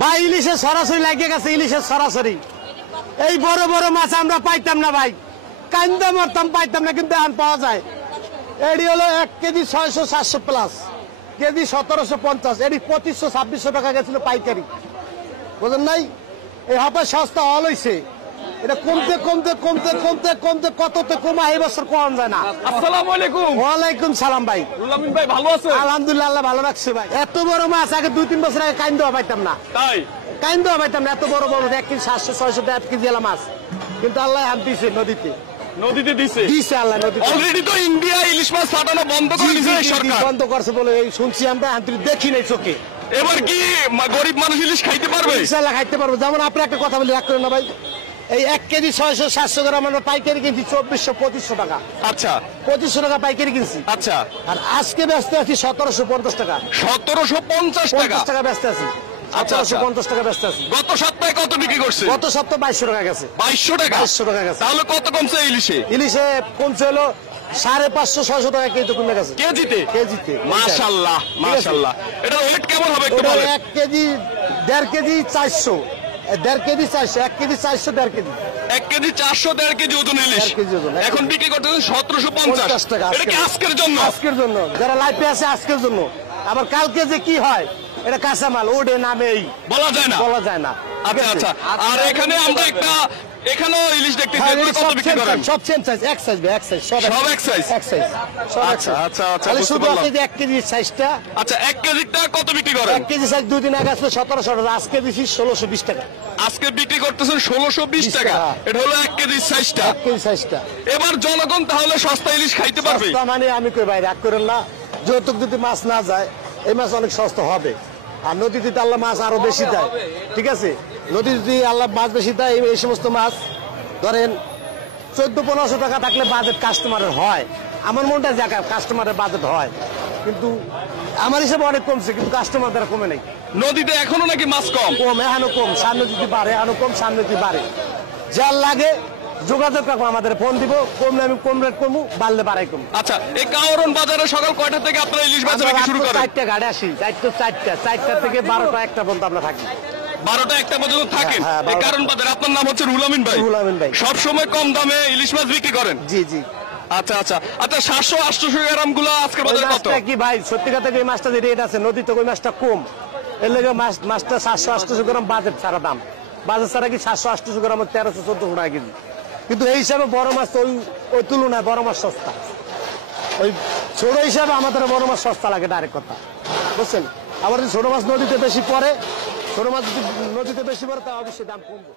ভাই ইলিশের সরাসরি লাগিয়ে গেছে, ইলিশের সরাসরি। এই বড় বড় মাছ আমরা পাইতাম না ভাই, কান্দা মরতাম, পাইতাম না, কিন্তু এখন পাওয়া যায়। এটি হলো 1 কেজি 600-700 প্লাস, কেজি 1750, এটি 2500-2600 টাকা গেছিল পাইকারি, বুঝলেন নাই? এই হবে সস্তা হল হয়েছে, এটা কমতে কমতে কমতে কমতে কমতে কততে কমা এই বছর কম যায় না। আসসালামু আলাইকুম। ওয়ালাইকুম সালাম ভাই। রুলামিন ভাই ভালো আছে? আলহামদুলিল্লাহ, আল্লাহ ভালো রাখছে ভাই। এত বড় মাছ আগে 2-3 বছর আগে কাইন দেওয়া পাইতাম না, তাই কাইন দেওয়া পাইতাম না। এত বড় বড় 1 কেজি 700-600 টাকা 1 কেজি এলা মাছ, কিন্তু আল্লাহ হাত দিছে নদীতে, নদীতে দিছে আল্লাহ নদীতে। অলরেডি তো ইন্ডিয়া ইলিশ মাছ ফাটানো বন্ধ করে দিয়েছে সরকার, বন্ধ করছে বলে এই শুনছি আমরা, দেখি নাই চোখে। এবার কি গরিব মানুষ ইলিশ খাইতে পারবে? ইনশাআল্লাহ খাইতে পারবো। যেমন আপনি একটা কথা বলি, রাখ করেন না ভাই, এই 1 কেজি 600-700 গ্রাম আমরা পাইকারি কিনছি 2400-2500 টাকা। আচ্ছা 2500 টাকা পাইকারি কিনছি। আচ্ছা, আর আজকে ব্যস্ত আছি 1750 টাকা। 1750 টাকা 50 টাকা ব্যস্ত আছি। আচ্ছা, 1750 টাকা ব্যস্ত আছি। গত সপ্তাহে কত বিক্রি করছে? গত সপ্তাহে 2200 টাকা গেছে। 2200 টাকা 2200 টাকা গেছে। তাহলে কত কমছে ইলিশে? ইলিশে কমছে হলো 550-600 টাকা কেজি কমে গেছে কেজিতে। কেজিতে। মাশাআল্লাহ মাশাআল্লাহ। এটা ওয়েট কেমন হবে একটু বলেন? 1 KG 1.5 KG 400, 1.5 KG 400, 1 KG 400, 1.5 KG. 1 KG 400, 1.5 KG ওজন ইলিশ 1.5 কেজি ওজন। এখন বিক্রি করতেছেন 1750 টাকা। এটা কি আজকের জন্য? আজকের জন্য, যারা লাইফে আছে আজকের জন্য। আবার কালকে যে কি হয় এটা কাঁচামাল, ওডে নামেই বলা যায় না, বলা যায় না। আচ্ছা আচ্ছা। আর এখানে আমরা একটা এখানেও ইলিশ দেখতেছি, এগুলো কত বিক্রি করেন? সব সেম সাইজ, এক সাইজ, এক সাইজ, সব এক সাইজ? এক সাইজ, সব এক আচ্ছা সাইজ। আচ্ছা আচ্ছা, খালি বুঝতে শুধু পারলাম। আছে যে 1 কেজি সাইজটা। আচ্ছা 1 কেজিটা কত বিক্রি করেন? 1 কেজি সাইজ 2 দিন আগে আসলে 1700 টাকা, আজকে দিছি 1620 টাকা। আজকে বিক্রি করতেছেন 1620 টাকা। এটা হলো 1 কেজি সাইজটা। 1 কেজি সাইজটা। এবার জনগণ তাহলে সস্তা ইলিশ খাইতে পারবে? সস্তা মানে আমি কই ভাই, রাগ করেন না, যৌতুক যদি মাছ না যায় এই মাছ অনেক সস্তা হবে। আর নদীতে তো আল্লাহ মাছ আরো বেশি দেয়, ঠিক আছে? নদীতে যদি আল্লাহ মাছ বেশি দেয়, এই সমস্ত মাছ ধরেন 1400-1500 টাকা থাকলে বাজেট কাস্টমারের হয়। আমার মনটা জায়গা কাস্টমারের বাজেট হয়, কিন্তু আমার হিসেবে অনেক কমছে, কিন্তু কাস্টমার দ্বারা কমে নাই। নদীতে এখনো নাকি মাছ কম? কম, এখনো কম। সামনে যদি বাড়ে এখনো কম, সামনে যদি বাড়ে যার লাগে যোগাযোগ রাখবো, আমাদের ফোন দিব, কমলে আমি কম রেট কমু, বাড়লে বাড়াই কম। আচ্ছা, এই কাওরন বাজারে সকাল কয়টা থেকে আপনারা ইলিশ বেচা বিক্রি শুরু করেন? 4টা গাড়ি আসি, 4টা থেকে 12টা 1টা পর্যন্ত আমরা থাকি। 12টা 1টা পর্যন্ত থাকেন হ্যাঁ, এই কারণ বাজারে। আপনার নাম হচ্ছে রুলামিন ভাই? রুলামিন ভাই। সব সময় কম দামে ইলিশ মাছ বিক্রি করেন? জি জি। আচ্ছা আচ্ছা আচ্ছা। 700-800 গ্রাম গুলো আজকে বাজারে কত? কি ভাই, সত্যি কথা, এই মাছটা যে রেট আছে নদীতে ওই মাছটা কম, এর লেগে মাছটা 700-800 গ্রাম বাজেট ছাড়া দাম। বাজেট ছাড়া কি 700-800 গ্রাম 1300-1400 টাকা কেজি, কিন্তু এই হিসাবে বড় মাছ ওই তুলনায় বড় মাছ সস্তা। ওই ছোট হিসাবে আমাদের বড় মাছ সস্তা লাগে, ডাইরেক্ট কথা, বুঝছেন? আবার যদি ছোট মাছ নদীতে বেশি পড়ে, ছোট মাছ যদি নদীতে বেশি পড়ে তা অবশ্যই দাম কমবে।